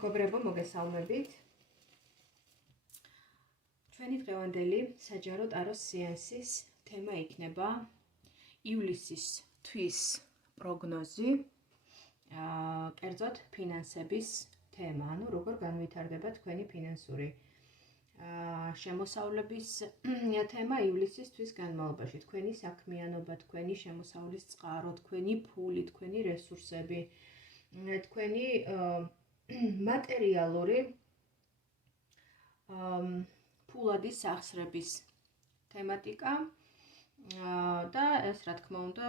მეგობრებო, მოგესალმებით. ჩვენი დღევანდელი საჯარო ტაროს სეანსის თემა იქნება ივლისის თვის პროგნოზი, კერძოდ ფინანსების თემა, ანუ როგორ განვითარდება თქვენი ფინანსური შემოსავლების თემა ივლისის თვის განმავლობაში, თქვენი საქმიანობა, თქვენი შემოსავლის წყარო, თქვენი ფული, თქვენი რესურსები, თქვენი მატერიალური ფულადის სახსრების თემატიკა და ეს რა თქმა უნდა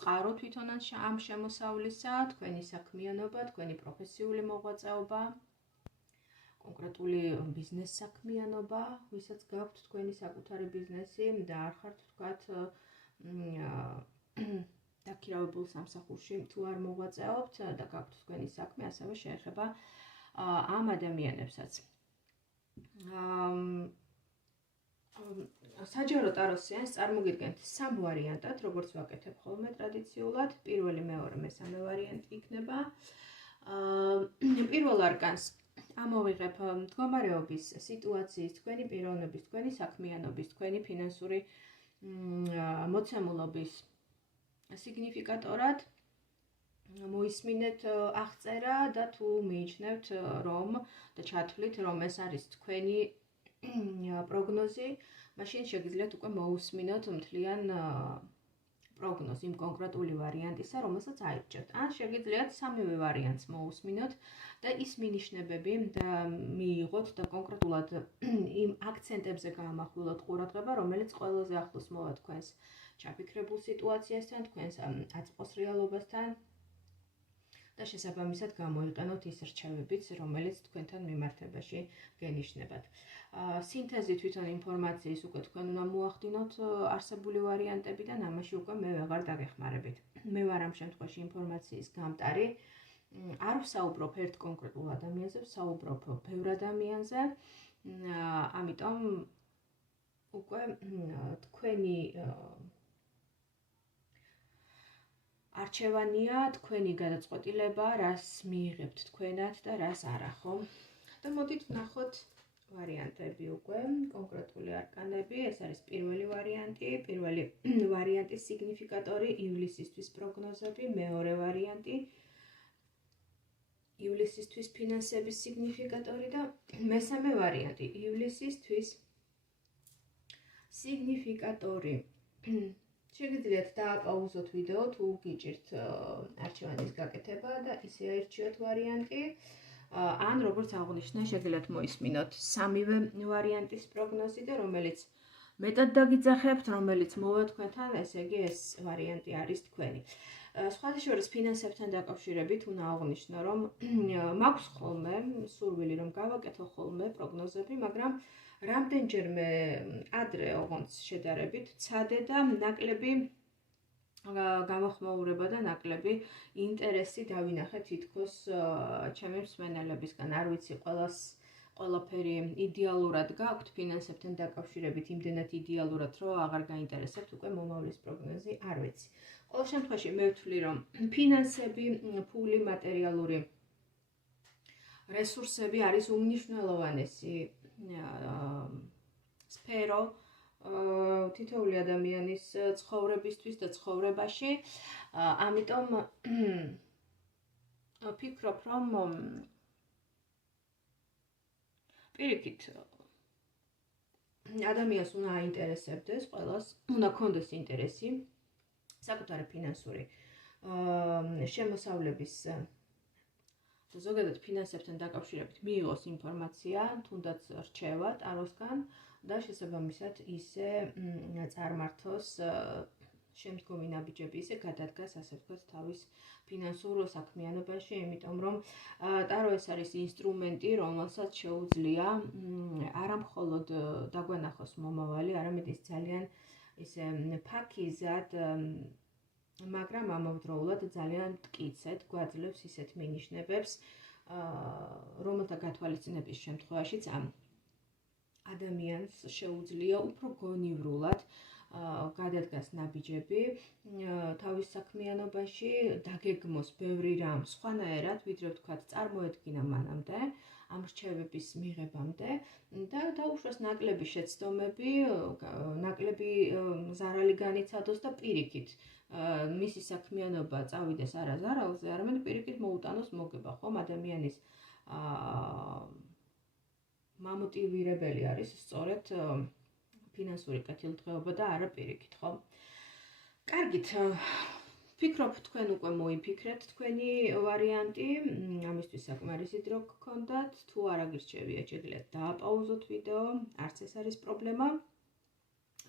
წყარო თვითონ ამ შემოსავლისა, თქვენი საქმიანობა, თქვენი პროფესიული მოღვაწეობა, კონკრეტული ბიზნეს საქმიანობა, ვისაც გაქვთ თქვენი საკუთარი ბიზნესი და არ ხართ თქვათ დაქირავებულ სამსახურში თუ არ მოღვაწეობთ და გაქვთ თქვენი საქმე, ასევე შეეხება ამ ადამიანებსაც. საჯარო ტაროს სეანსს წარმოგიდგენთ სამ ვარიანტად, როგორც ვაკეთებ ხოლმე ტრადიციულად. პირველი, მეორე, მესამე ვარიანტი იქნება. პირველ არკანს ამოვიღებ მდგომარეობის, სიტუაციის, თქვენი პიროვნების, თქვენი საქმიანობის, თქვენი ფინანსური მოცემულობის სიგნიფიკატორად. მოისმინეთ აღწერა და თუ მიიჩნევთ რომ და ჩათვლით რომ ეს არის თქვენი პროგნოზი, მაშინ შეგიძლიათ უკვე მოусმინოთ მთლიან პროგნოზს იმ კონკრეტული ვარიანტისა, რომელსაც აირჩევთ. ან შეგიძლიათ სამივე ვარიანტს მოусმინოთ და ის მინიშნებები მიიღოთ და კონკრეტულად იმ აქცენტებზე გაამახვილოთ ყურადღება, რომელიც ყველაზე ახლოს მოვა თქვენს ჩაფიქრებულ სიტუაციასთან, თქვენს აწმყოს რეალობასთან და შესაბამისად გამოიყენოთ ის რჩევებიც, რომელიც თქვენთან მიმართებაში გენიშნებათ. სინთეზი თვითონ ინფორმაციის უკვე თქვენ უნდა მოახდინოთ არსებული ვარიანტებიდან, ამაში უკვე მე ვეღარ დაგეხმარებით. მე ვარ ამ შემთხვევაში ინფორმაციის გამტარი, არ ვსაუბრობ ერთ კონკრეტულ ადამიანზე, ვსაუბრობ ბევრ ადამიანზე, ამიტომ უკვე თქვენი არჩევანია, თქვენი გადაწყვეტილება, რას მიიღებთ თქვენად და რას არა, ხო? და მოდით ვნახოთ ვარიანტები უკვე, კონკრეტული არკანები. ეს არის პირველი ვარიანტი, პირველი ვარიანტის სიგნიფიკატორი, ივლისისთვის პროგნოზები, მეორე ვარიანტი, ივლისისთვის ფინანსების სიგნიფიკატორი და მესამე ვარიანტი, ივლისისთვის სიგნიფიკატორი. შეგიძლიათ დააპაუზოთ ვიდეო თუ გიჭირთ არჩევანის გაკეთება და ისე აირჩიოთ ვარიანტი. ან როგორც აღნიშნა, შეგიძლიათ მოისმინოთ სამივე ვარიანტის პროგნოზი და რომელიც მეტად დაგიძახებთ, რომელიც მოვა თქვენთან, ესე იგი ეს ვარიანტი არის თქვენი. სხვადასხვა ფინანსებთან დაკავშირებით უნდა აღნიშნო, რომ მაქვს ხოლმე სურვილი, რომ გავაკეთო ხოლმე პროგნოზები, მაგრამ რამდენჯერმე ადრე ოღონდ შედარებით ცადე და ნაკლები გამოხმაურება და ნაკლები ინტერესი დავინახე თითქოს ჩემი მსმენელებისგან. არ ვიცი, ყველაფერი იდეალურად გაქვთ ფინანსებთან დაკავშირებით, იმდენად იდეალურად, რომ აღარ გაინტერესებთ უკვე მომავლის პროგნოზი, არ ვიცი. ყოველ შემთხვევაში მე ვთვლი, რომ ფინანსები, ფული, მატერიალური რესურსები არის უმნიშვნელოვანესი სფერო თითოეული ადამიანის ცხოვრებისთვის და ცხოვრებაში. ამიტომ ვფიქრობ, რომ პირიქით ადამიანს უნდა აინტერესებდეს, ყველას უნდა ქონდეს ინტერესი საკუთარი ფინანსური შემოსავლების და ზოგადად ფინანსებთან დაკავშირებით მიიღოს ინფორმაცია, თუნდაც რჩევა ტაროსგან და შესაბამისად ისე წარმართოს შემდგომი ნაბიჯები, ისე გადადგას, ასე ვთქვათ, თავის ფინანსურ საქმიანობაში, იმიტომ რომ ტარო ეს არის ინსტრუმენტი, რომელსაც შეუძლია არა მხოლოდ დაგვანახოს მომავალი, არამედ ის ძალიან ისე ფაქიზად, მაგრამ ამავდროულად ძალიან მტკიცედ გვაძლევს ისეთ მინიშნებებს, რომელთა გათვალისწინების შემთხვევაშიც ამ ადამიანს შეუძლია უფრო გონივრულად გადადგას ნაბიჯები თავის საქმიანობაში, დაგეგმოს ბევრი რამ სხვანაირად, ვიდრე ვთქვათ, წარმოედგინა მანამდე, ამ რჩევების მიღებამდე და დაუშვას ნაკლები შეცდომები, ნაკლები ზარალი განიცადოს და პირიქით მისი საქმიანობა წავიდეს არა ზარალზე, არამედ პირიქით მოუტანოს მოგება, ხომ ადამიანის მამოტივირებელი არის სწორედ ფინანსური კეთილდღეობა და არა პირიქით, ხო? კარგით, ვფიქრობ, თქვენ უკვე მოიფიქრეთ თქვენი ვარიანტი, ამისთვის საკმარისი დრო გქონდათ, თუ არ აგირჩევიათ, შეგიძლიათ დააპაუზოთ ვიდეო, არც ეს არის პრობლემა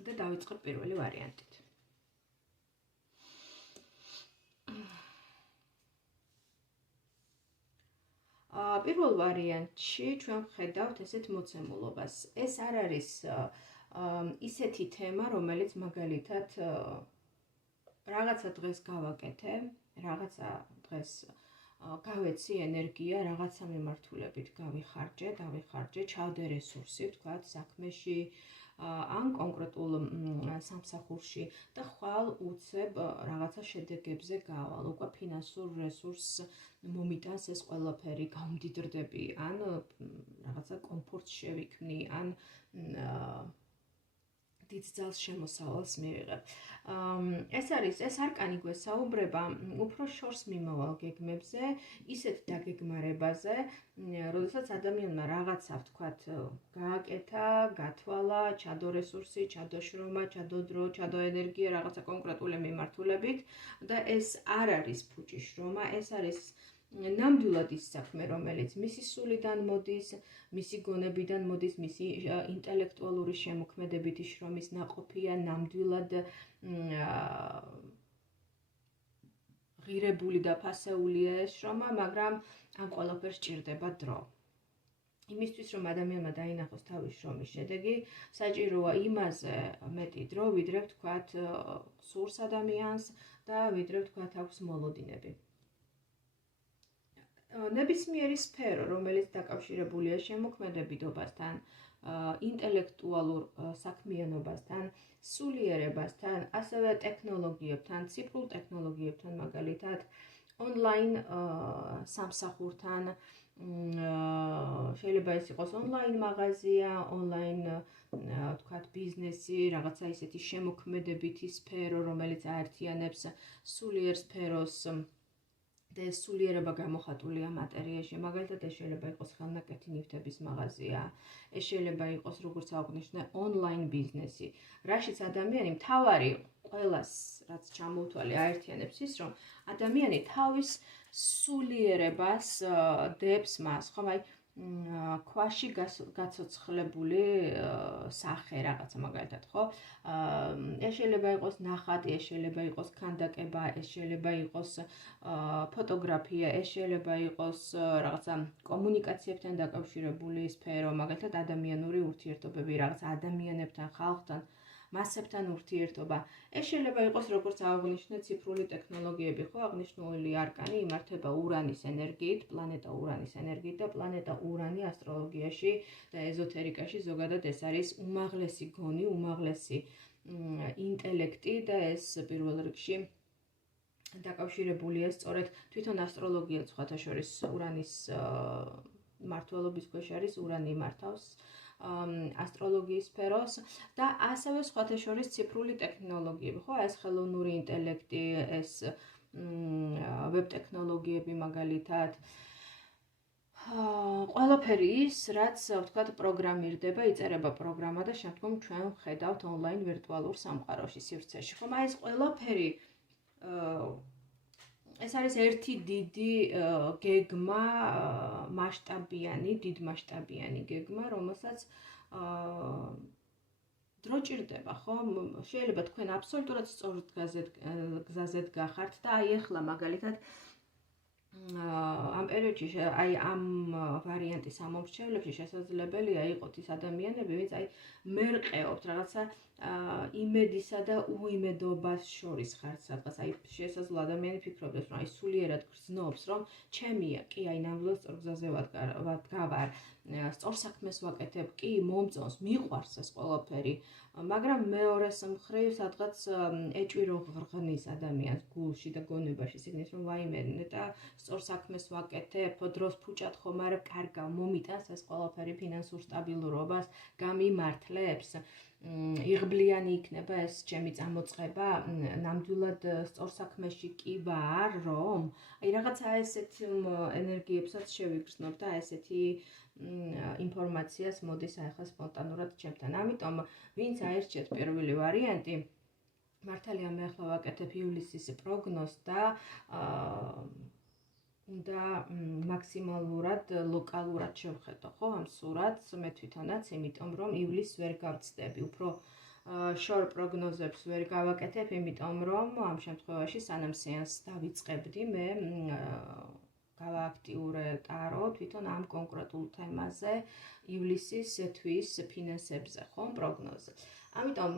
და დავიწყებ პირველი ვარიანტით. პირველ ვარიანტში ჩვენ ვხედავთ ესეთ მოცემულობას. ეს არ არის ისეთი თემა, რომელიც მაგალითად რაღაცა დღეს გავაკეთე, რაღაცა დღეს გავეცი ენერგია, რაღაცა მიმართულებით დავიხარჯე, ჩავდე რესურსი, ვთქვათ, საქმეში, ან კონკრეტულ სამსახურში და ხვალ უცებ რაღაცა შედეგებზე გავალ. უკვე ფინანსურ რესურსს მომიტანს ეს ყველაფერი, გამდიდრდები, ან რაღაცა კომფორტს შევიქმნი, ან დიდ ძალს შემოსავალს მივიღებ. ეს არკანი გვესაუბრება უფრო შორს მიმავალ გეგმებზე, ისეთ დაგეგმარებაზე, როდესაც ადამიანმა რაღაცა, ვთქვათ, გააკეთა, გათვალა, ჩადო რესურსი, ჩადო შრომა, ჩადო დრო, ჩადო ენერგია რაღაცა კონკრეტული მიმართულებით და ეს არ არის ფუჭი შრომა, ეს არის ნამდვილად ის საქმე, რომელიც მისი სულიდან მოდის, მისი გონებიდან მოდის, მისი ინტელექტუალური შემოქმედებითი შრომის ნაყოფია, ნამდვილად ღირებული და ფასეულია ეს შრომა, მაგრამ ამ ყველაფერს სჭირდება დრო. იმისთვის, რომ ადამიანმა დაინახოს თავის შრომის შედეგი, საჭიროა იმაზე მეტი დრო, ვიდრე ვთქვათ, სურს ადამიანს და ვიდრე ვთქვათ, აქვს მოლოდინები. ნებისმიერი სფერო, რომელიც დაკავშირებულია შემოქმედებითობასთან, ინტელექტუალურ საქმიანობასთან, სულიერებასთან, ასევე ტექნოლოგიებთან, ციფრულ ტექნოლოგიებთან, მაგალითად, ონლაინ სამსახურთან, შეიძლება ეს იყოს ონლაინ მაღაზია, ონლაინ ვთქვათ, ბიზნესი, რაღაცა ისეთი შემოქმედებითი სფერო, რომელიც აერთიანებს სულიერ სფეროს და ეს სულიერება გამოხატულია მატერიაში. მაგალითად, ეს შეიძლება იყოს ხელნაკეთი ნივთების მაღაზია, ეს შეიძლება იყოს, როგორც აღვნიშნე, ონლაინ ბიზნესი, რაშიც ადამიანი მთავარი ყველას, რაც ჩამოუთვალე, აერთიანებს ის, რომ ადამიანი თავის სულიერებას დებს მას, ხომ, აი, ქვაში გაცოცხლებული სახე რაღაცა მაგალითად, ხო? ეს შეიძლება იყოს ნახატი, ეს შეიძლება იყოს ქანდაკება, ეს შეიძლება იყოს ფოტოგრაფია, ეს შეიძლება იყოს რაღაცა კომუნიკაციებთან დაკავშირებული სფერო, მაგალითად ადამიანური ურთიერთობები, რაღაცა ადამიანებთან, ხალხთან, მასებთან ურთიერთობა. ეს შეიძლება იყოს, როგორც აღვნიშნე, ციფრული ტექნოლოგიები, ხო, აღნიშნული არკანი იმართება ურანის ენერგიით, პლანეტა ურანის ენერგიით და პლანეტა ურანი ასტროლოგიაში და ეზოთერიკაში ზოგადად ეს არის უმაღლესი გონი, უმაღლესი ინტელექტი და ეს პირველ რიგში დაკავშირებულია სწორედ თვითონ ასტროლოგია სხვათა შორის ურანის მმართველობის ქვეშ არის, ურანი მართავს ასტროლოგიის სფეროს და ასევე სხვათა შორის ციფრული ტექნოლოგიები, ხო, ეს ხელოვნური ინტელექტი, ეს ვებ ტექნოლოგიები მაგალითად, ყველაფერი ის, რაც, ვთქვათ, პროგრამირდება, იწერება პროგრამა და შემდგომ ჩვენ ვხედავთ ონლაინ ვირტუალურ სამყაროში, სივრცეში, ხომ, აი ეს ყველაფერი ეს არის ერთი დიდი გეგმა, მასშტაბიანი, დიდმასშტაბიანი გეგმა, რომელსაც დრო ჭირდება, ხო? შეიძლება თქვენ აბსოლუტურად სწორ გზაზე გახართ და აი ახლა მაგალითად ამ პერიოდში, აი ამ ვარიანტის ამომრჩევლებში შესაძლებელია იყოთ ის ადამიანები, ვინც აი მერყეობთ რაღაცა იმედისა და უიმედობას შორის ხარ სადღაც. აი შესაძლოა ადამიანი ფიქრობდეს, რომ აი სულიერად გრძნობს, რომ ჩემია, კი აი ნამდვილად სწორ გზაზე ვდგავარ, სწორ საქმეს ვაკეთებ, კი მომწონს, მიყვარს ეს ყველაფერი, მაგრამ მეორეს მხრივ სადღაც ეჭვირო ღრღნის ადამიანს გულში და გონებაში, ისინიც რომ ვაიმე და სწორ საქმეს ვაკეთებ, დროს ფუჭად ხომ არა კარგავ, მომიტანს ეს ყველაფერი ფინანსურ სტაბილურობას, გამიმართლებს. იღბლიანი იქნება ეს ჩემი წამოწყება, ნამდვილად სწორ საქმეში კი ვარ, რომ აი რაღაცა ესეთ ენერგიებსაც შევიგრძნობ და ესეთი ინფორმაციას მოდის ახლა სპონტანურად ჩემთან. ამიტომ ვინც აერჩიეთ პირველი ვარიანტი, მართალია მე ახლა ვაკეთებ ივლისის პროგნოზს და მაქსიმალურად ლოკალურად შევხედო, ხო, ამ სურათს მე თვითონაც, იმიტომ რომ ივლისს ვერ გავწდები, უფრო შორ პროგნოზებს ვერ გავაკეთებ, იმიტომ რომ ამ შემთხვევაში სანამ სეანსს დავიწყებდი, მე გავააქტიურე ტარო თვითონ ამ კონკრეტულ თემაზე, ივლისის თვის ფინანსებზე, ხო, პროგნოზზე. ამიტომ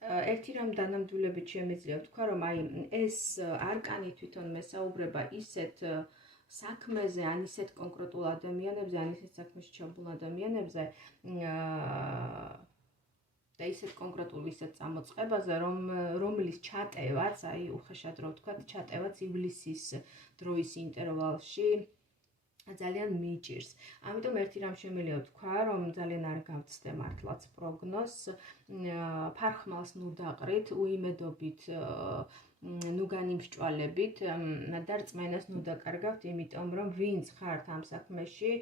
ერთი რამ დანამდვილებით შემიძლია ვთქვა, რომ აი ეს არკანი თვითონ მესაუბრება ისეთ საქმეზე, ან ისეთ კონკრეტულ ადამიანებზე, ან ისეთ საქმეში ჩაბმულ ადამიანებზე, და ისეთ კონკრეტულ ისეთ წამოწყებაზე, რომლის ჩატევაც, აი უხეშად რო ვთქვა, ჩატევაც ივლისის დროის ინტერვალში ძალიან მიჭირს. ამიტომ ერთი რამ შემიძლია ვთქვა, რომ ძალიან არ გავცდე მართლაც პროგნოზს, ფარხმალს ნუ დაყრით, უიმედობით ნუ განიმსჭვალებით და რწმენას ნუ დაკარგავთ, იმიტომ რომ ვინც ხართ ამ საქმეში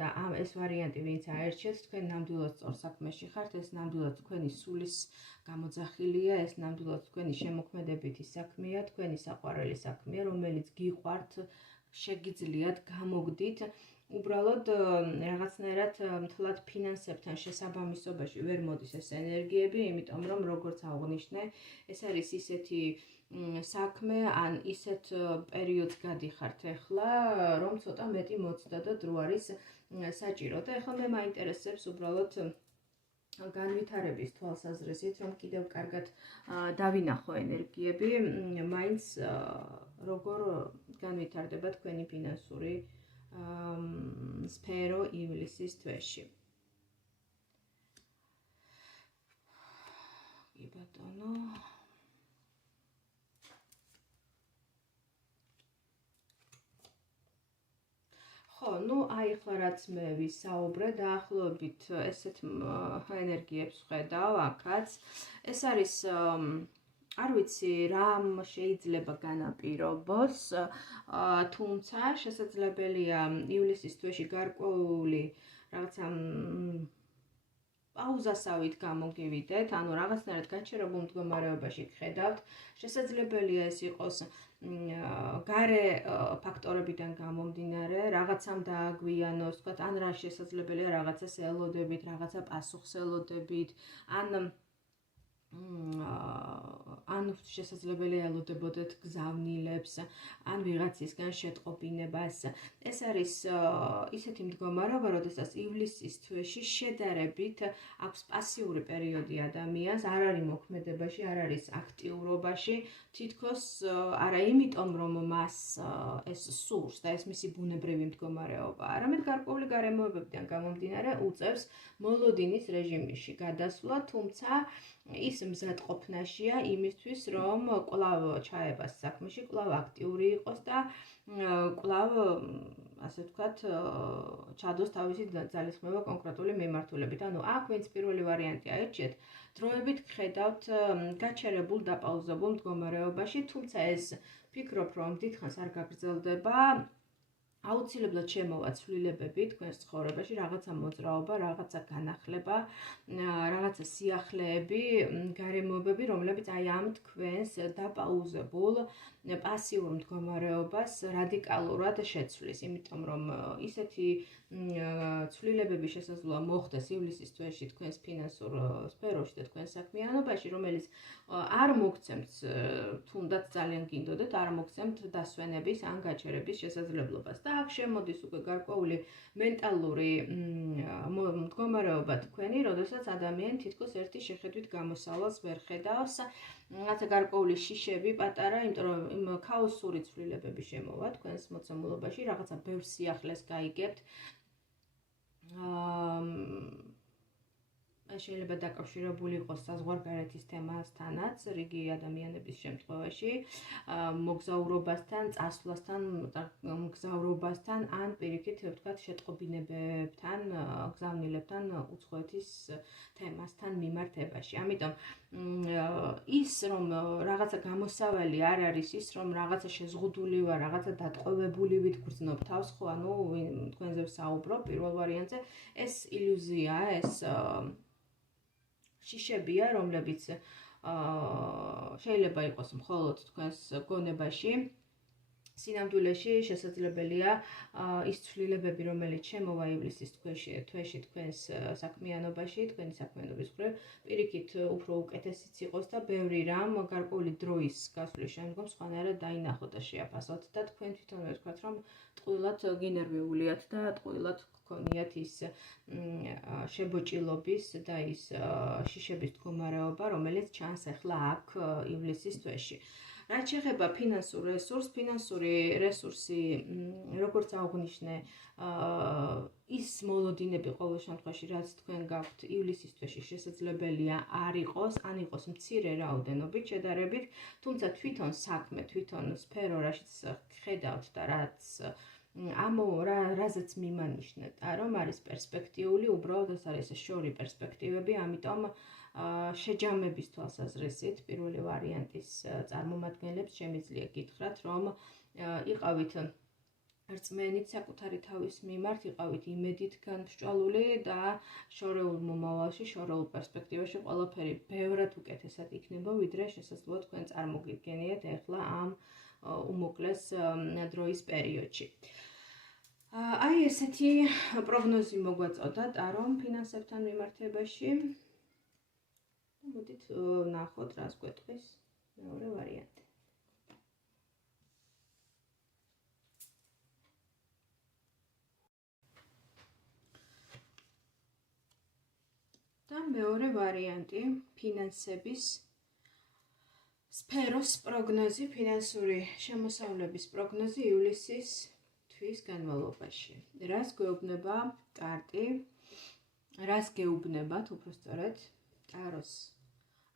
და ეს ვარიანტი ვინც აერჩიეთ, თქვენ ნამდვილად სწორ საქმეში ხართ, ეს ნამდვილად თქვენი სულის გამოძახილია, ეს ნამდვილად თქვენი შემოქმედებითი საქმეა, თქვენი საყვარელი საქმეა, რომელიც გიყვართ, შეგიძლიათ გამოგდით, უბრალოდ რაღაცნაირად მთლად ფინანსებთან შესაბამისობაში ვერ მოდის ეს ენერგიები, იმიტომ რომ როგორც აღვნიშნე, ეს არის ისეთი საქმე, ან ისეთ პერიოდს გადიხართ ახლა, რომ ცოტა მეტი მოცდა და დრო არის საჭირო. და ახლა მე მაინტერესებს უბრალოდ განვითარების თვალსაზრისით, რომ კიდევ კარგად დავინახო ენერგიები, მაინც როგორ განვითარდება თქვენი ფინანსური სფერო ივლისის თვეში. კი ბატონო. ხო, ნუ აი ახლა რაც მე ვისაუბრე, დაახლოებით ესეთ ენერგიებს ვხედავ აქაც. ეს არის არ ვიცი, რამ შეიძლება განაპირობოს, თუმცა შესაძლებელია ივლისის თვეში გარკვეული რაღაცა პაუზასავით გამოგივიდეთ, ანუ რაღაცნაირად გაჩერებულ მდგომარეობაში გხედავთ. შესაძლებელია ეს იყოს გარე ფაქტორებიდან გამომდინარე, რაღაცამ დააგვიანოს, თქვათ, ან რა შესაძლებელია რაღაცას ელოდებით, რაღაცა პასუხს ელოდებით, ან შესაძლებელია ელოდებოდეთ გზავნილებს, ან ვიღაცისგან შეტყობინებას. ეს არის ისეთი მდგომარეობა, როდესაც ივლისის თვეში შედარებით აქვს პასიური პერიოდი ადამიანს, არ არის მოქმედებაში, არ არის აქტიურობაში, თითქოს არა იმიტომ, რომ მას ეს სურს და ეს მისი ბუნებრივი მდგომარეობა, არამედ გარკვეული გარემოებებიდან გამომდინარე უწევს მოლოდინის რეჟიმში გადასვლა, თუმცა ის მზადყოფნაშია იმისთვის, რომ კვლავ ჩაებას საქმეში, კვლავ აქტიური იყოს და კვლავ, ასე ვთქვათ, ჩადოს თავისი ძალისხმევა კონკრეტული მიმართულებით. ანუ აქ ვინც პირველი ვარიანტი აერჩიეთ, დროებით გხედავთ გაჩერებულ დაპაუზებულ მდგომარეობაში, თუმცა ეს ფიქრობ, რომ დიდხანს არ გაგრძელდება. აუცილებლად შემოვა ცვლილებები თქვენს ცხოვრებაში, რაღაცა მოძრაობა, რაღაცა განახლება, რაღაცა სიახლეები, გარემოებები, რომლებიც აი ამ თქვენს დაპაუზებულ პასიურ მდგომარეობას რადიკალურად შეცვლის, იმიტომ რომ ისეთი ცვლილებები შესაძლოა მოხდეს ივლისის თვეში თქვენს ფინანსურ სფეროში და თქვენს საქმიანობაში, რომელიც არ მოგცემთ, თუნდაც ძალიან გინდოდეთ, არ მოგცემთ დასვენების ან გაჩერების შესაძლებლობას. და აქ შემოდის უკვე გარკვეული მენტალური მდგომარეობა თქვენი, როდესაც ადამიანი თითქოს ერთი შეხედვით გამოსავალს ვერ ხედავს, რაღაცა გარკვეული შიშები პატარა, იმიტომ რომ ქაოსური ცვლილებები შემოვა თქვენს მოცემულობაში, რაღაცა ბევრ სიახლეს გაიგებთ. შეიძლება დაკავშირებული იყოს საზღვარგარეთის თემასთანაც, რიგი ადამიანების შემთხვევაში, მოგზაურობასთან, წასვლასთან, მგზავრობასთან, ან პირიქით, ვთქვათ, შეტყობინებებთან, გზავნილებთან უცხოეთის თემასთან მიმართებაში. ამიტომ ის, რომ რაღაცა გამოსავალი არ არის, ის, რომ რაღაცა შეზღუდული ვარ, რაღაცა დატყვევებული ვით თავს, ხო, ანუ თქვენზე ვსაუბრობ პირველ ვარიანტზე, ეს ილუზიაა, ეს შიშებია, რომლებიც შეიძლება იყოს მხოლოდ თქვენს გონებაში, სინამდვილეში შესაძლებელია ის ცვლილებები, რომელიც შემოვა ივლისის თვეში თქვენს საქმიანობაში, თქვენი საქმიანობის მხრივ, პირიქით უფრო უკეთესიც იყოს და ბევრი რამ გარკვეული დროის გასვლის შემდგომ სხვანაირად დაინახოთ და შეაფასოთ და თქვენ თვითონვე ვთქვათ, რომ ტყუილად გინერვიულიათ და ტყუილად გქონიათ ის შებოჭილობის და ის შიშების მდგომარეობა, რომელიც ჩანს ახლა აქ ივლისის თვეში. რაც შეეხება ფინანსურ რესურსს, ფინანსური რესურსი, როგორც აღვნიშნე, ის მოლოდინები ყოველ შემთხვევაში, რაც თქვენ გაქვთ ივლისის თვეში შესაძლებელია არ იყოს, ან იყოს მცირე რაოდენობით შედარებით, თუმცა თვითონ საქმე, თვითონ სფერო, რაშიც ხედავთ და რაც რაზეც მიმანიშნეთ, რომ არის პერსპექტიული, უბრალოდ ეს არის შორი პერსპექტივები, ამიტომ შეჯამების თვალსაზრისით პირველი ვარიანტის წარმომადგენლებს შემიძლია გითხრათ, რომ იყავით რწმენით საკუთარი თავის მიმართ, იყავით იმედით განსჭვალული და შორეულ მომავალში, შორეულ პერსპექტივაში ყველაფერი ბევრად უკეთესად იქნება, ვიდრე შესაძლოა თქვენ წარმოგიდგენიათ ახლა ამ უმოკლეს დროის პერიოდში. აი ესეთი პროგნოზი მოგვაწოდა ტარომ ფინანსებთან მიმართებაში. მოდით ნახოთ, რას გვეტყვის მეორე ვარიანტი. და მეორე ვარიანტი, ფინანსების სფეროს პროგნოზი, ფინანსური შემოსავლების პროგნოზი ივლისის თვის განმავლობაში. რას გვეუბნება კარტი? რას გეუბნებათ, უпростоრად, ტაროს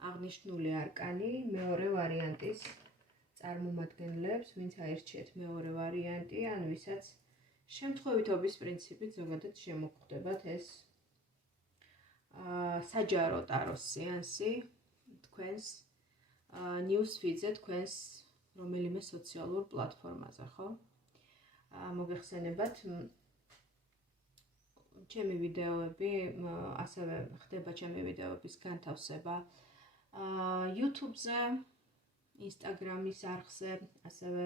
აღნიშნული არკანი მეორე ვარიანტის წარმომადგენლებს, ვინც აირჩიეთ მეორე ვარიანტი, ან ვისაც შემთხვევითობის პრინციპით ზოგადად შემოგხვდებათ ეს საჯარო ტაროს სეანსი თქვენს newsfeed-ზე, თქვენს რომელიმე სოციალურ პლატფორმაზე, ხო? მოგეხსენებათ, ჩემი ვიდეოები, ასევე ხდება ჩემი ვიდეოების განთავსება YouTube-ზე, Instagram-ის არხზე, ასევე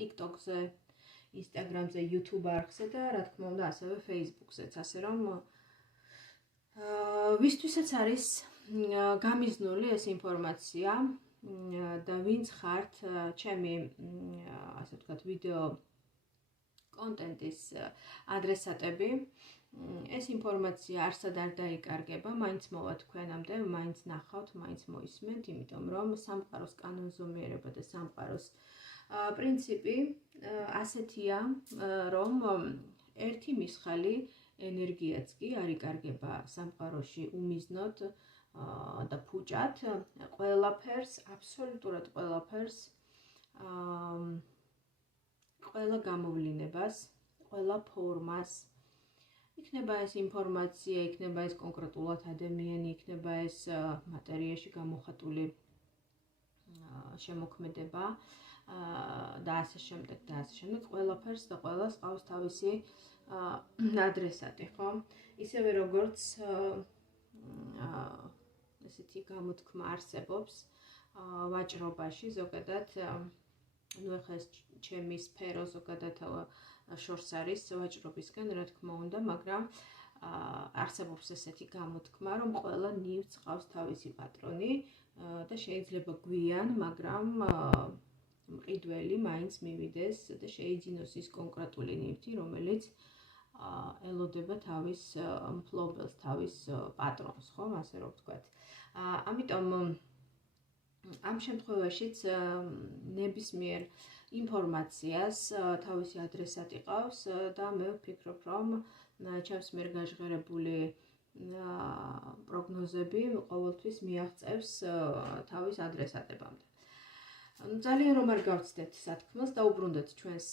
TikTok-ზე, Instagram-ზე, YouTube არხზე და რა თქმა უნდა, ასევე Facebook-ზეც, ასე რომ ვისთვისაც არის გამიზნული ეს ინფორმაცია და ვინც ხართ ჩემი, ასე ვთქვათ, ვიდეო კონტენტის ადრესატები, ეს ინფორმაცია არსად არ დაიკარგება, მაინც მოვა თქვენამდე, მაინც ნახავთ, მაინც მოისმენთ, იმიტომ რომ სამყაროს კანონზომიერება და სამყაროს პრინციპი ასეთია, რომ ერთი მისხალი ენერგიაც კი არ იკარგება სამყაროში უმიზნოდ და ფუჭად, ყველაფერს, აბსოლუტურად ყველაფერს, ყველა გამოვლინებას, ყველა ფორმას, იქნება ეს ინფორმაცია, იქნება ეს კონკრეტულად ადამიანი, იქნება ეს მატერიაში გამოხატული შემოქმედება და ასე შემდეგ და ასე შემდეგ, ყველაფერს და ყველას ყავს თავისი ადრესატი, ხო? ისევე როგორც ესეთი გამოთქმა არსებობს ვაჭრობაში ზოგადად, ну ახლა ეს ჩემი სფერო ზოგადად შორს არის ვაჭრობისგან, რა თქმა უნდა, მაგრამ არსებობს ესეთი გამოთქმა, რომ ყველა ნივთს ყავს თავისი პატრონი და შეიძლება გვიან, მაგრამ მყიდველი მაინც მივიდეს და შეიძინოს ის კონკრეტული ნივთი, რომელიც ელოდება თავის მფლობელს, თავის პატრონს, ხომ, ასე რომ ვთქვათ. ამიტომ ამ შემთხვევაშიც ნებისმიერ ინფორმაციას თავისი ადრესატი ყავს და მე ვფიქრობ, რომ ჩემს მიერ გაჟღერებული პროგნოზები ყოველთვის მიაღწევს თავის ადრესატებამდე. ძალიან რომ არ გავცდეთ სათქმელს, დაუბრუნდეთ ჩვენს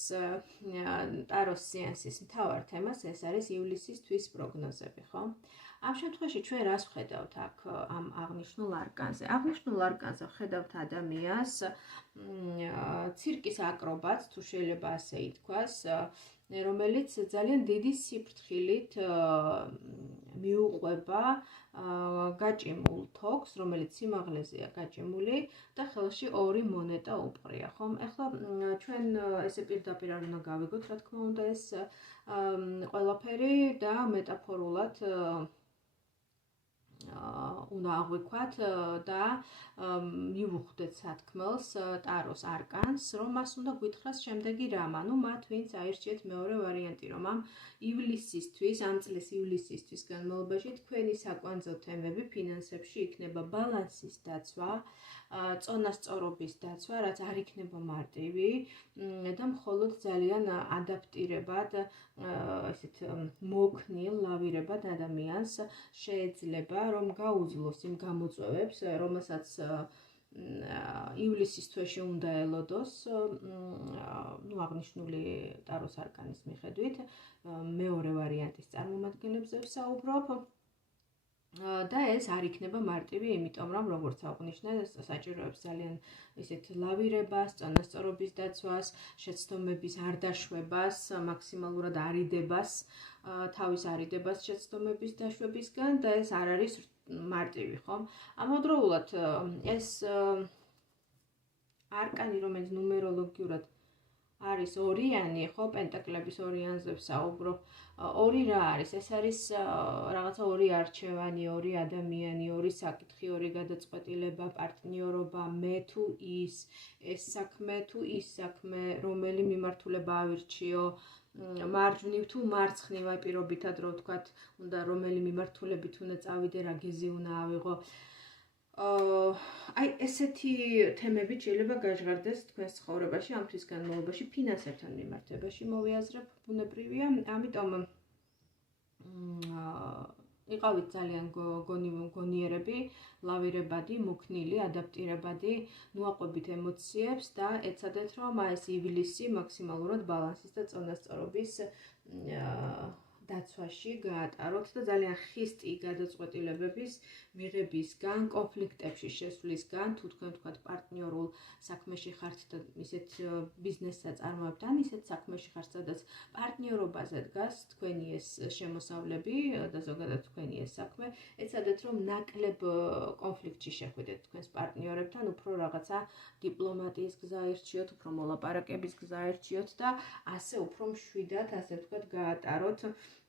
ტაროს სეანსის მთავარ თემას, ეს არის ივლისის თვის პროგნოზები, ხო? ამ შემთხვევაში ჩვენ რას ვხედავთ აქ ამ აღნიშნულ არკანზე? აღნიშნულ არკანზე ვხედავთ ადამიანს, ცირკის აკრობატს, თუ შეიძლება ასე ითქვას, რომელიც ძალიან დიდი სიფრთხილით მიუყვება გაჭიმულ თოქს, რომელიც სიმაღლეზეა გაჭიმული და ხელში ორი მონეტა უპყრია, ხომ? ეხლა ჩვენ ესე პირდაპირ არ უნდა გავიგოთ, რა თქმა უნდა, ეს ყველაფერი და მეტაფორულად უნდა აღვიქვათ და მივუხვდეთ სათქმელს ტაროს არკანს, რომ მას უნდა გვითხრას შემდეგი რამ, ანუ მათ ვინც აირჩიეთ მეორე ვარიანტი, რომ ამ ივლისისთვის, ამ წლის ივლისისთვის განმავლობაში თქვენი საკვანძო თემები ფინანსებში იქნება ბალანსის დაცვა, წონასწორობის დაცვა, რაც არ იქნება მარტივი და მხოლოდ ძალიან ადაპტირებად, ესეთ მოქნილ, ლავირებად ადამიანს შეეძლება, რომ გაუძლოს იმ გამოწვევებს, რომელსაც ივლისის თვეში უნდა ელოდოს, აღნიშნული ტაროს არკანის მიხედვით, მეორე ვარიანტის წარმომადგენლებზე ვსაუბრობ. და ეს არ იქნება მარტივი, იმიტომ რომ როგორც აღვნიშნე, საჭიროებს ძალიან ისეთ ლავირებას, წონასწორობის დაცვას, შეცდომების არ დაშვებას, მაქსიმალურად არიდებას, თავის არიდებას შეცდომების დაშვებისგან და ეს არ არის მარტივი, ხომ? ამავდროულად ეს არკანი, რომელიც ნუმეროლოგიურად არის ორიანი, ხო, პენტაკლების ორიანზე ვსაუბრობ. ორი რა არის? ეს არის რაღაცა ორი არჩევანი, ორი ადამიანი, ორი საკითხი, ორი გადაწყვეტილება, პარტნიორობა, მე თუ ის საქმე თუ ის საქმე, რომელი მიმართულება ავირჩიო, მარჯვნივ თუ მარცხნივ, აი პირობითად რო ვთქვათ, უნდა რომელი მიმართულებით უნდა წავიდე, რა გეზი უნდა ავიღო. აი ესეთი თემები შეიძლება გაჟღერდეს თქვენს ცხოვრებაში, ამ თვის განმავლობაში ფინანსებთან მიმართებაში მოვიაზრებ, ბუნებრივია, ამიტომ იყავით ძალიან გონიერები, ლავირებადი, მოქნილი, ადაპტირებადი, ნუაყვებით ემოციებს და ეცადეთ, რომ ეს ივლისი მაქსიმალურად ბალანსის და წონასწორობის დაცვაში გაატაროთ და ძალიან ხისტი გადაწყვეტილებების მიღებისგან, კონფლიქტებში შესვლისგან, თუ თქვენ თქვათ პარტნიორულ საქმეში ხართ და ისეთ ბიზნესს აწარმოებთ, ან ისეთ საქმეში ხართ, სადაც პარტნიორობაზე დგას თქვენი ეს შემოსავლები და ზოგადად თქვენი ეს საქმე, ეცადეთ, რომ ნაკლებ კონფლიქტში შეხვიდეთ თქვენს პარტნიორებთან, უფრო რაღაცა დიპლომატიის გზა ერჩიოთ, უფრო მოლაპარაკების გზა ერჩიოთ და ასე უფრო მშვიდად, ასე ვთქვათ, გაატაროთ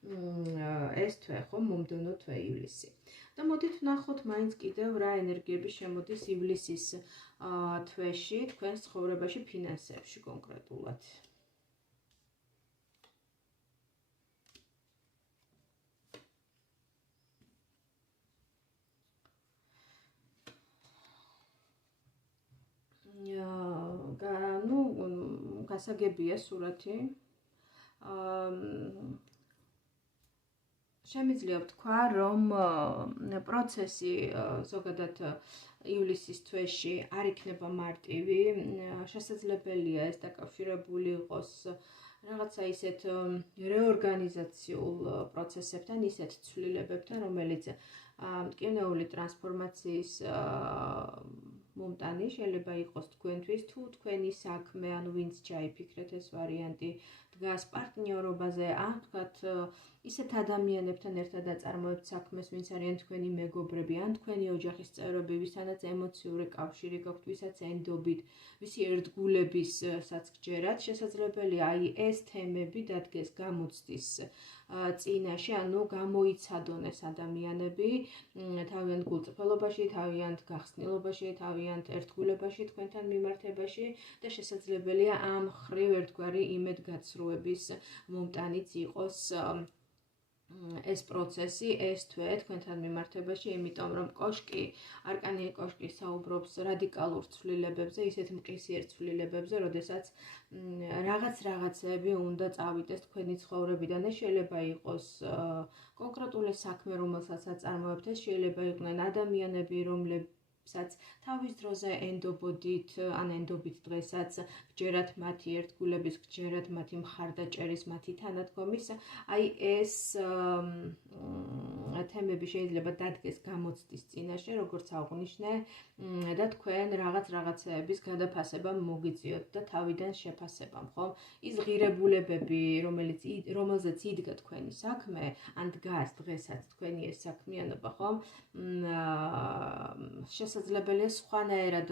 ეს თვე, ხო, მომდევნო თვე ივლისი. და მოდით ვნახოთ მაინც კიდევ რა ენერგიები შემოდის ივლისის თვეში თქვენს ცხოვრებაში, ფინანსებში კონკრეტულად. გასაგებია სურათი. შემიძლია ვთქვა, რომ პროცესი ზოგადად ივლისის თვეში არ იქნება მარტივი, შესაძლებელია ეს დაკავშირებული იყოს რაღაცა ისეთ რეორგანიზაციულ პროცესებთან, ისეთ ცვლილებებთან, რომელიც მტკივნეული ტრანსფორმაციის მომტანი შეიძლება იყოს თქვენთვის, თუ თქვენი საქმე, ანუ ვინც ჩაიფიქრეთ ეს ვარიანტი, დგას პარტნიორობაზე, ან თქვათ ისეთ ადამიანებთან ერთად აწარმოებთ საქმეს, ვინც არიან თქვენი მეგობრები, ან თქვენი ოჯახის წევრები, ვისთანაც ემოციური კავშირი გაქვთ, ვისაც ენდობით, ვისი ერთგულებისაც გჯერათ, შესაძლებელია აი ეს თემები დადგეს გამოცდის წინაშე, ანუ გამოიცადონ ეს ადამიანები თავიანთ გულწრფელობაში, თავიანთ გახსნილობაში, თავიანთ ერთგულებაში, თქვენთან მიმართებაში და შესაძლებელია ამ ხრივ ერთგვარი იმედგაცრუების მომტანიც იყოს ეს პროცესი, ეს თვე თქვენთან მიმართებაში, იმიტომ რომ კოშკი, არკანი კოშკი საუბრობს რადიკალურ ცვლილებებზე, ისეთ მყისიერ ცვლილებებზე, როდესაც რაღაცეები უნდა წავიდეს თქვენი ცხოვრებიდან. ეს შეიძლება იყოს კონკრეტული საქმე, რომელსაც აწარმოებთ, ეს შეიძლება იყვნენ ადამიანები, რომლებსაც თავის დროზე ენდობოდით, ან ენდობით დღესაც გჯერათ მათი ერთგულების, გჯერათ მათი მხარდაჭერის, მათი თანადგომის. აი ეს თემები შეიძლება დადგეს გამოცდის წინაშე, როგორც აღვნიშნე, და თქვენ რაღაცეების გადაფასება მოგიწიოთ და თავიდან შეფასებამ, ხო? ის ღირებულებები, რომელზეც იდგა თქვენი საქმე, ან დგას დღესაც თქვენი ეს საქმიანობა, ხო? შესაძლებელია სხვანაირად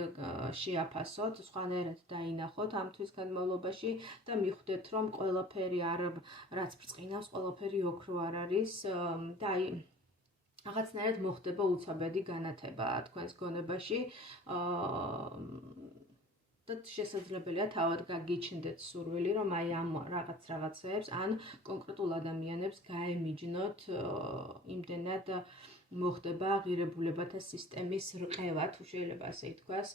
შეაფასოთ, სხვანაირად დაინახოთ ამ თვის განმავლობაში და მიხვდეთ, რომ ყველაფერი რაც ბრწყინავს, ყველაფერი ოქრო არ არის და აი რაღაცნაირად მოხდება უცაბედი განათება თქვენს გონებაში და შესაძლებელია თავად გაგიჩნდეთ სურვილი, რომ აი ამ რაღაცეებს ან კონკრეტულ ადამიანებს გაემიჯნოთ იმდენად მოხდება ღირებულებათა სისტემის რყევა, თუ შეიძლება ასე ითქვას,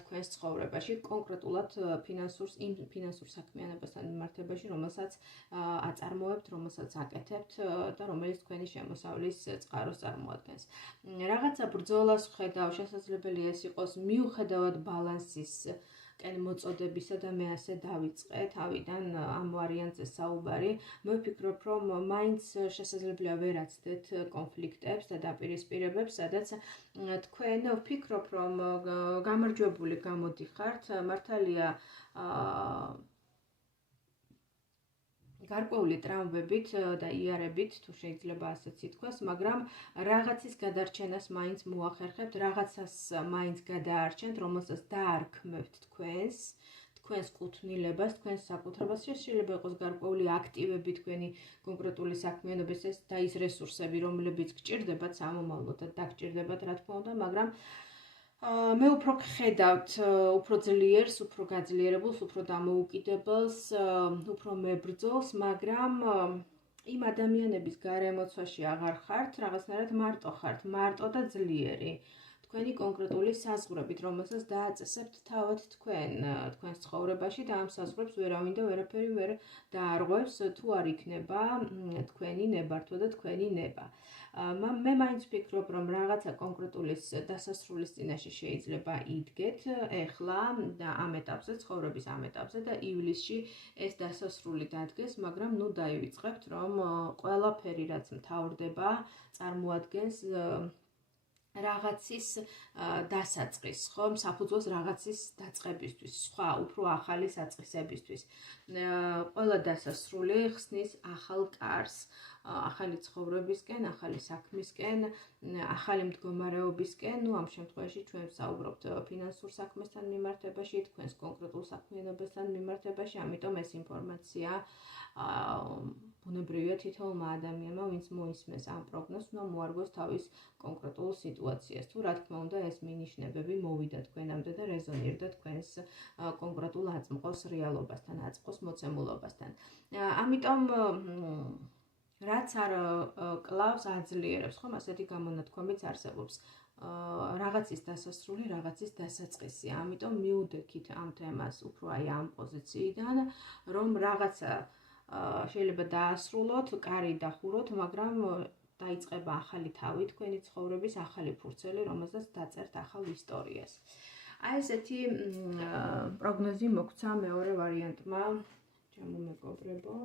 თქვენს ცხოვრებაში, კონკრეტულად ფინანსურ საქმიანობასთან მიმართებაში, რომელსაც აწარმოებთ, რომელსაც აკეთებთ და რომელიც თქვენი შემოსავლის წყაროს წარმოადგენს. რაღაცა ბრძოლას ვხედავ, შესაძლებელია ეს იყოს მიუხედავად ბალანსის მოწოდებისა და მე ასე დავიწყე თავიდან ამ ვარიანტზე საუბარი. მე ვფიქრობ, რომ მაინც შესაძლებელია ვერ აცდეთ კონფლიქტებს და დაპირისპირებებს, სადაც თქვენ ვფიქრობ, რომ გამარჯვებული გამოდიხართ, მართალია გარკვეული ტრამვებით და იარებით, თუ შეიძლება ასეც ითქვას, მაგრამ რაღაცის გადარჩენას მაინც მოახერხებთ, რაღაცას მაინც გადაარჩენთ, რომელსაც დაარქმევთ თქვენს კუთვნილებას, თქვენს საკუთრებას, შეიძლება იყოს გარკვეული აქტივები თქვენი კონკრეტული საქმიანობის და ის რესურსები, რომლებიც გჭირდებათ სამომავლოდ და დაგჭირდებათ, რა თქმა უნდა, მაგრამ მე უფრო ხედავთ, უფრო ძლიერს, უფრო გაძლიერებულს, უფრო დამოუკიდებელს, უფრო მებრძოლს, მაგრამ იმ ადამიანების გარემოცვაში აღარ ხართ, რაღაცნაირად მარტო ხართ, მარტო და ძლიერი. თქვენი კონკრეტული საზღვრებით, რომელსაც დააწესებთ თავად თქვენს ცხოვრებაში და ამ საზღვრებს ვერავინ და ვერაფერი ვერ დაარღვევს, თუ არ იქნება თქვენი ნებართვა და თქვენი ნება. მე მაინც ვფიქრობ, რომ რაღაცა კონკრეტულის დასასრულის წინაშე შეიძლება იდგეთ ეხლა და ამ ეტაპზე, ცხოვრების ამ ეტაპზე და ივლისში ეს დასასრული დადგეს, მაგრამ ნუ დაივიწყებთ, რომ ყველაფერი, რაც მთავრდება, წარმოადგენს რაღაცის დასაწყის, ხო, საფუძველს რაღაცის დაწყებისთვის, სხვა უფრო ახალი საწყისებისთვის. ყველა დასასრული ხსნის ახალ კარს, ახალი ცხოვრებისკენ, ახალი საქმისკენ, ახალი მდგომარეობისკენ, ნუ ამ შემთხვევაში ჩვენ ვსაუბრობთ ფინანსურ საქმესთან მიმართებაში, თქვენს კონკრეტულ საქმიანობასთან მიმართებაში, ამიტომ ეს ინფორმაცია ბუნებრივია თითოეულმა ადამიანმა, ვინც მოისმენს ამ პროგნოზს, უნდა მოარგოს თავის კონკრეტულ სიტუაციას. თუ რა თქმა უნდა, ეს მინიშნებები მოვიდა თქვენამდე და რეზონირდა თქვენს კონკრეტულ აწმყოს რეალობასთან, აწმყოს მოცემულობასთან. ამიტომ რაც არ კლავს აძლიერებს, ხომ, ასეთი გამონათქვამიც არსებობს. რაღაცის დასასრული, რაღაცის დასაწყისი. ამიტომ მიუდექით ამ თემას უფრო აი ამ პოზიციიდან, რომ რაღაცა შეიძლება დაასრულოთ, კარი დახუროთ, მაგრამ დაიწყება ახალი თავი თქვენი ცხოვრების, ახალი ფურცელი, რომელსაც დაწერთ ახალ ისტორიას. აი ესეთი პროგნოზი მოგცა მეორე ვარიანტმა, ჩემო მეგობრებო.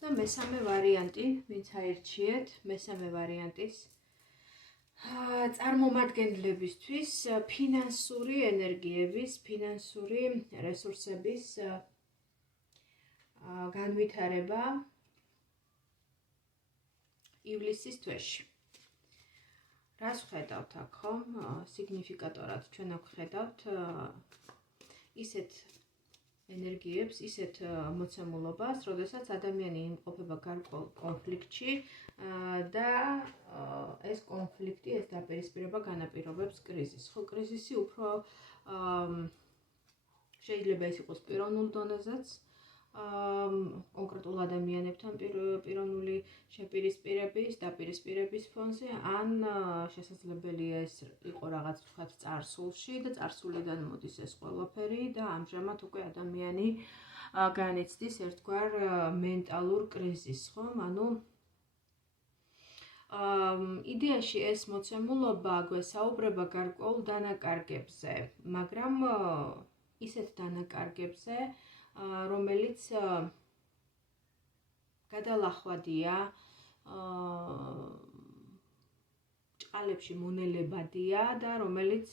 და მესამე ვარიანტი, ვინც აირჩიეთ, მესამე ვარიანტის წარმომადგენლებისთვის ფინანსური ენერგიების, ფინანსური რესურსების განვითარება ივლისის თვეში. რას ვხედავთ აქ, ხომ? სიგნიფიკატორად ჩვენ აქ ვხედავთ ისეთ ენერგიებს, ისეთ მოცემულობას, როდესაც ადამიანი იმყოფება გარკვეულ კონფლიქტში და ეს კონფლიქტი, ეს დაპირისპირება განაპირობებს კრიზისს. ხო, კრიზისი უფრო შეიძლება ის იყოს პიროვნულ დონეზეც, კონკრეტულ ადამიანებთან პიროვნული შეპირისპირების, დაპირისპირების ფონზე, ან შესაძლებელია ეს იყო რაღაც ვთქვათ წარსულში და წარსულიდან მოდის ეს ყველაფერი და ამჟამად უკვე ადამიანი განიცდის ერთგვარ მენტალურ კრიზისს, ხომ? ანუ იდეაში ეს მოცემულობა გვესაუბრება გარკვეულ დანაკარგებზე, მაგრამ ისეთ დანაკარგებზე, რომელიც გადალახვადია, ჭყალებში მონელებადია და რომელიც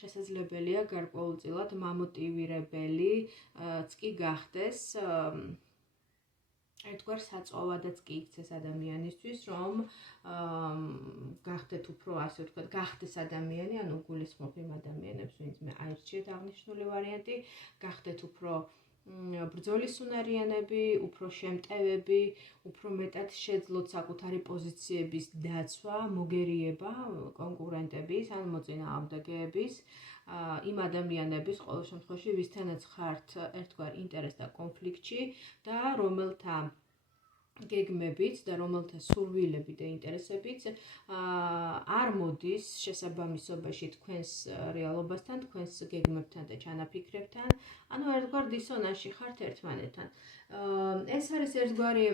შესაძლებელია გარკვეულწილად მამოტივირებელიც კი გახდეს, ერთგვარ საწვავადაც კი იქცეს ადამიანისთვის, რომ გახდეთ უფრო, ასე ვთქვათ, გახდეს ადამიანი, ანუ გულისხმობ იმ ადამიანებს, ვინც მე აირჩიეთ აღნიშნული ვარიანტი, გახდეთ უფრო ბრძოლის უნარიანები, უფრო შემტევები, უფრო მეტად შეძლოთ საკუთარი პოზიციების დაცვა, მოგერიება კონკურენტების ან მოწინააღმდეგეების, იმ ადამიანების ყოველ შემთხვევაში, ვისთანაც ხართ ერთგვარ ინტერესთა კონფლიქტში და რომელთა გეგმებით და რომელთა სურვილები და ინტერესებიც არ მოდის შესაბამისობაში თქვენს რეალობასთან, თქვენს გეგმებთან და ჩანაფიქრებთან, ანუ ერთგვარ დისონანსში ხართ ერთმანეთთან. ეს არის ერთგვარი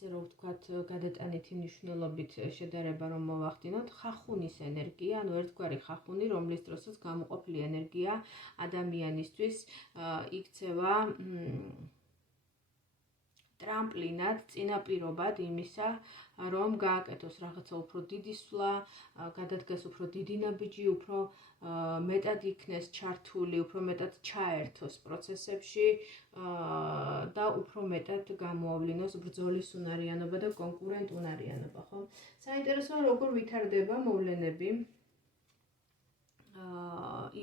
ესე რომ ვთქვათ, გადატანითი მნიშვნელობით შედარება რომ მოვახდინოთ, ხახუნის ენერგია, ანუ ერთგვარი ხახუნი, რომლის დროსაც გამოყოფილი ენერგია ადამიანისთვის იქცევა ტრამპლინად, წინაპირობად იმისა, რომ გააკეთოს რაღაცა უფრო დიდი სვლა, გადადგას უფრო დიდი ნაბიჯი, უფრო მეტად იქნეს ჩართული, უფრო მეტად ჩაერთოს პროცესებში და უფრო მეტად გამოავლინოს ბრძოლის უნარიანობა და კონკურენტუნარიანობა, ხო? საინტერესოა როგორ ვითარდება მოვლენები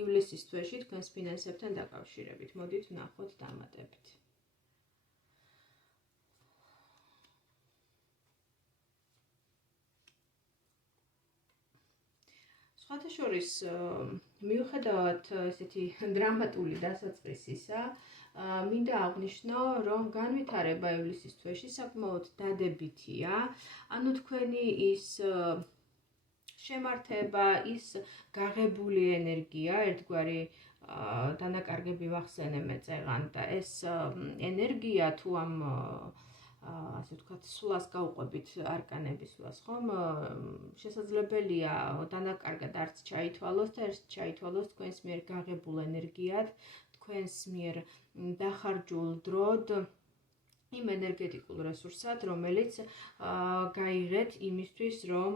ივლისის თვეში თქვენს ფინანსებთან დაკავშირებით. მოდით ვნახოთ დამატებით. სხვათა შორის, მიუხედავად ესეთი დრამატული დასაწყისისა, მინდა აღვნიშნო, რომ განვითარება ივლისის თვეში საკმაოდ დადებითია, ანუ თქვენი ის შემართება, ის გაღებული ენერგია, ერთგვარი დანაკარგები ვახსენე მეწეღან და ეს ენერგია თუ ამ ასე ვთქვათ, სულას გავყვებით არკანების სულას, ხომ? შესაძლებელია დანაკარგად არც ჩაითვალოს და ერთ ჩაითვალოს თქვენს მიერ გაღებულ ენერგიად, თქვენს მიერ დახარჯულ დროდ, იმ ენერგეტიკულ რესურსად, რომელიც გაიღეთ იმისთვის, რომ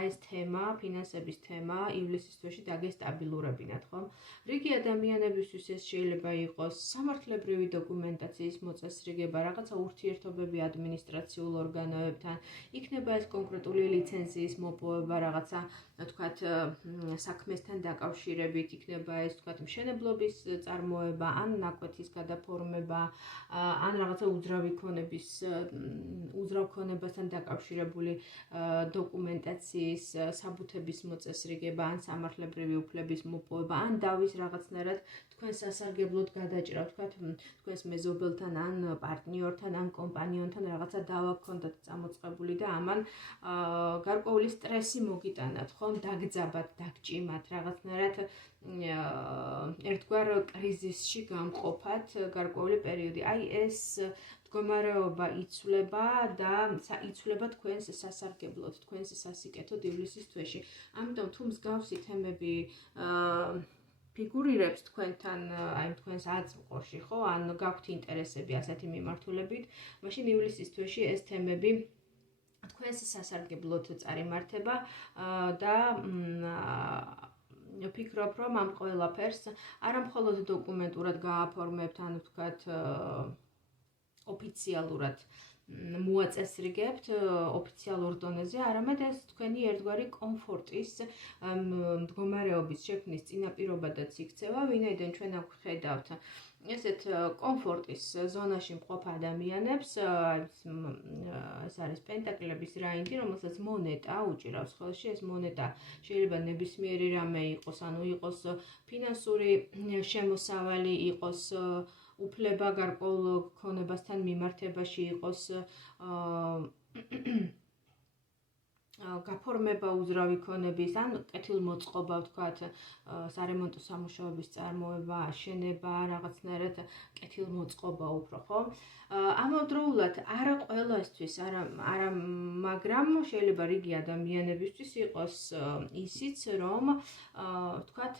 ეს თემა, ფინანსების თემა ივლისის თვეში დაგესტაბილურებინათ, ხო? რიგი ადამიანებისთვის ეს შეიძლება იყოს სამართლებრივი დოკუმენტაციის მოწესრიგება, რაღაცა ურთიერთობები ადმინისტრაციულ ორგანოებთან, იქნება ეს კონკრეტული ლიცენზიის მოპოვება, რაღაცა, თქვათ, საქმესთან დაკავშირებით, იქნება ეს, თქვათ, მშენებლობის წარმოება, ან ნაკვეთის გადაფორმება, ან რაღაცა უძრავი ქონების უძრავ ქონებასთან დაკავშირებული დოკუმენტაციის საბუთების მოწესრიგება, ან სამართლებრივი უფლების მოპოვება, ან დავის რაღაცნაირად თქვენ სასარგებლოდ გადაჭრა, თქვათ, თქვენს მეზობელთან, ან პარტნიორთან, ან კომპანიონთან რაღაცა დავა გქონდათ წამოწყებული და ამან გარკვეული სტრესი მოგიტანათ, ხომ, დაგძაბათ, დაგჭიმათ, რაღაცნაირად ერთგვარ კრიზისში გამყოფათ გარკვეული პერიოდი. აი ეს მდგომარეობა იცვლება და იცვლება თქვენს სასარგებლოდ, თქვენს სასიკეთოდ ივლისის თვეში. ამიტომ თუ მსგავსი თემები ფიგურირებს თქვენთან, აი თქვენს აწმყოში, ხო, ან გაქვთ ინტერესები ასეთი მიმართულებით, მაშინ ივლისის თვეში ეს თემები თქვენს სასარგებლოდ წარიმართება და ვფიქრობ, რომ ამ ყველაფერს არა მხოლოდ დოკუმენტურად გააფორმებთ, ანუ ვთქვათ, ოფიციალურად მოაწესრიგებთ ოფიციალურ დონეზე, არამედ ეს თქვენი ერთგვარი კომფორტის მდგომარეობის შექმნის წინაპირობადაც იქცევა, ვინაიდან ჩვენ აქ ვხედავთ ესეთ კომფორტის ზონაში მყოფ ადამიანებს, ეს არის პენტაკლების რაინდი, რომელსაც მონეტა უჭირავს ხელში, ეს მონეტა შეიძლება ნებისმიერი რამე იყოს, ანუ იყოს ფინანსური შემოსავალი, იყოს უფლება გარკვეულ ქონებასთან მიმართებაში, იყოს გაფორმება უძრავი ქონების, ან კეთილმოწყობა, ვთქვათ, სარემონტო სამუშაოების წარმოება, აშენება, რაღაცნაირად კეთილმოწყობა უფრო, ხო? ამავდროულად არა ყველასთვის, არა, მაგრამ შეიძლება რიგი ადამიანებისთვის იყოს ისიც, რომ ვთქვათ,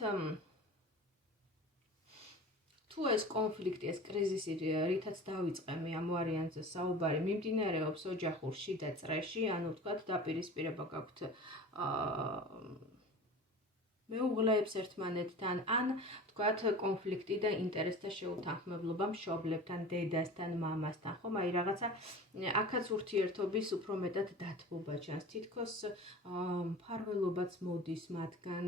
თუ ეს კონფლიქტი, ეს კრიზისი, რითაც დავიწყე მე ამ ვარიანტზე საუბარი, მიმდინარეობს ოჯახურ შიდა წრეში, ანუ ვთქვათ, დაპირისპირება გაქვთ მეუღლეებს ერთმანეთთან, ან ვთქვათ, კონფლიქტი და ინტერესთა შეუთანხმებლობა მშობლებთან, დედასთან, მამასთან, ხომ? აი რაღაცა აქაც ურთიერთობის უფრო მეტად დათბობა ჩანს. თითქოს მფარველობაც მოდის მათგან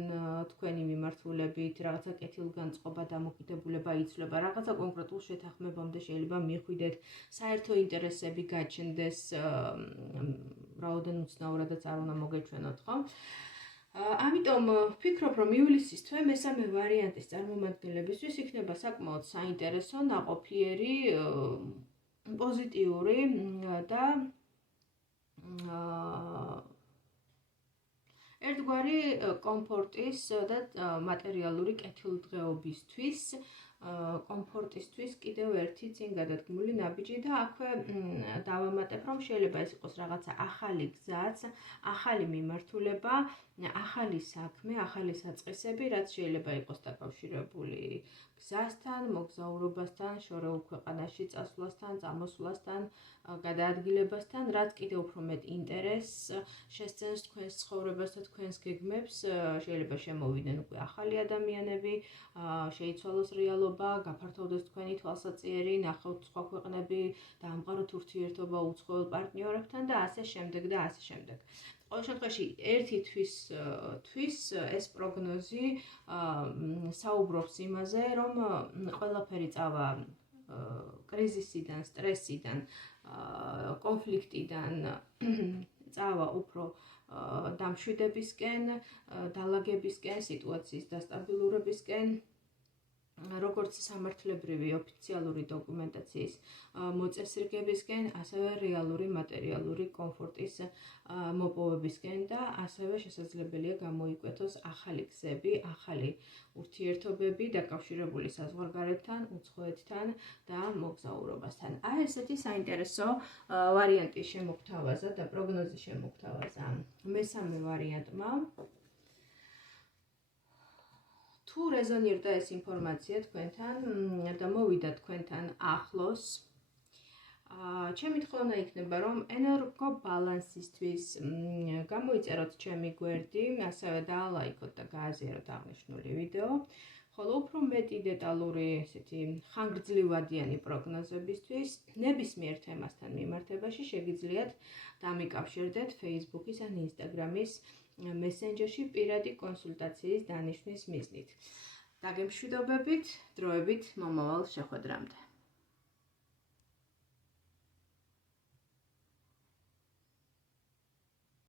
თქვენი მიმართულებით, რაღაცა კეთილგანწყობა, დამოკიდებულება იცვლება, რაღაცა კონკრეტულ შეთანხმებამდე შეიძლება მიხვიდეთ, საერთო ინტერესები გაჩნდეს, რაოდენ უცნაურადაც არ უნდა მოგეჩვენოთ, ხო? ამიტომ ვფიქრობ, რომ ივლისის თვე მესამე ვარიანტის წარმომადგენლებისთვის იქნება საკმაოდ საინტერესო, ნაყოფიერი, პოზიტიური და ერთგვარი კომფორტის და მატერიალური კეთილდღეობისთვის, კომფორტისთვის კიდევ ერთი წინ გადადგმული ნაბიჯი და აქვე დავამატებ, რომ შეიძლება ეს იყოს რაღაცა ახალი გზაც, ახალი მიმართულება, ახალი საქმე, ახალი საწყისები, რაც შეიძლება იყოს დაკავშირებული გზასთან, მოგზაურობასთან, შორეულ ქვეყანაში წასვლასთან, წამოსვლასთან, გადაადგილებასთან, რაც კიდევ უფრო მეტ ინტერესს შესცენს თქვენს ცხოვრებას და თქვენს გეგმებს, შეიძლება შემოვიდნენ უკვე ახალი ადამიანები, შეიცვალოს რეალობა, გაფართოვდეს თქვენი თვალსაჩინო, ნახოთ სხვა ქვეყნები, დაამყაროთ ურთიერთობა უცხოელ პარტნიორებთან და ასე შემდეგ და ასე შემდეგ. ყოველ შემთხვევაში ერთი თვის ეს პროგნოზი საუბრობს იმაზე, რომ ყველაფერი წავა კრიზისიდან, სტრესიდან, კონფლიქტიდან წავა უფრო დამშვიდებისკენ, დალაგებისკენ, სიტუაციის დასტაბილურებისკენ, როგორც სამართლებრივი ოფიციალური დოკუმენტაციის მოწესრიგებისკენ, ასევე რეალური მატერიალური კომფორტის მოპოვებისკენ და ასევე შესაძლებელია გამოიკვეთოს ახალი გზები, ახალი ურთიერთობები დაკავშირებული საზღვარგარეთთან, უცხოეთთან და მოგზაურობასთან. აი ესეთი საინტერესო ვარიანტი შემოგთავაზა და პროგნოზი შემოგთავაზა მესამე ვარიანტმა. თუ რეზონირდა ეს ინფორმაცია თქვენთან და მოვიდა თქვენთან ახლოს, ჩემი თხოვნა იქნება, რომ ენერგობალანსისთვის გამოიწეროთ ჩემი გვერდი, ასევე დაალაიქოთ და გააზიაროთ აღნიშნული ვიდეო, ხოლო უფრო მეტი დეტალური, ესეთი ხანგრძლივადიანი პროგნოზებისთვის, ნებისმიერ თემასთან მიმართებაში შეგიძლიათ დამიკავშირდეთ Facebook-ის ან Instagram-ის მესენჯერში პირადი კონსულტაციის დანიშვნის მიზნით. დაგემშვიდობებით, დროებით მომავალ შეხვედრამდე.